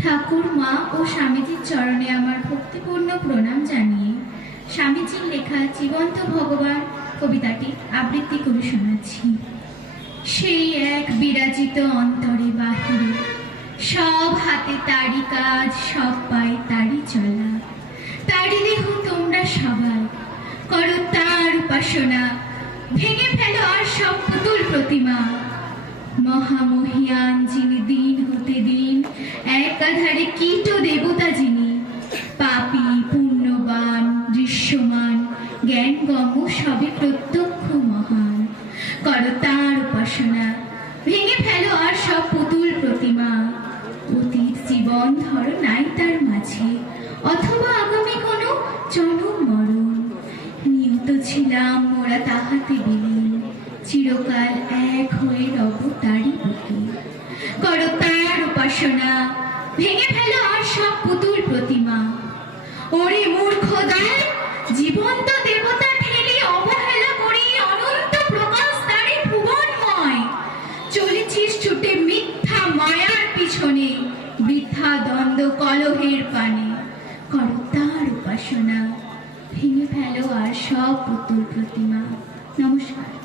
ঠাকুর মা ও স্বামীজির চরণে আমার ভক্তিপূর্ণ প্রণাম জানিয়ে স্বামীজির লেখা জীবন্ত ভগবান কবিতাটি আবৃত্তি করে শোনাচ্ছি। সেই এক বিরাজিত অন্তরে বাহিরে, সব হাতে তারি কাজ, সব পায়ে তারি চলা, তারি দেহ তোমরা সবাই করো তার উপাসনা, ভেঙে ফেলো আর সব পুতুল প্রতিমা। মহামহিয়ান যিনি, দিন হতে দিন একাধারে কীট দেবতা যিনি, পাপী পুণ্যবান দৃশ্যমান জ্ঞানগম্য সবে প্রত্যক্ষ মহান, করো তার উপাসনা, ভেঙে ফেলো আর সব পুতুল প্রতিমা। অতীত জীবন ধরো নাই তার মাঝে, অথবা আগামী কোনো জনম মরণ, নিহত ছিলাম মোরা তাহাতে বিলীন, চিরকাল এক হয়ে রব তারি বুকে। করো তার উপাসনা, ভেঙে ফেলো আর সব পুতুল প্রতিমা। ওরে মূর্খ দল, জীবন্ত দেবতা ঠেলে অবহেলা করি অনন্ত প্রকাশ তারে ভুবনময়। চলেছিস ছুটে মিথ্যা মায়ার পিছনে, বৃথা দ্বন্দ্ব কলহের পানে। করো তার উপাসনা, ভেঙে ফেলো আর সব পুতুল প্রতিমা। নমস্কার।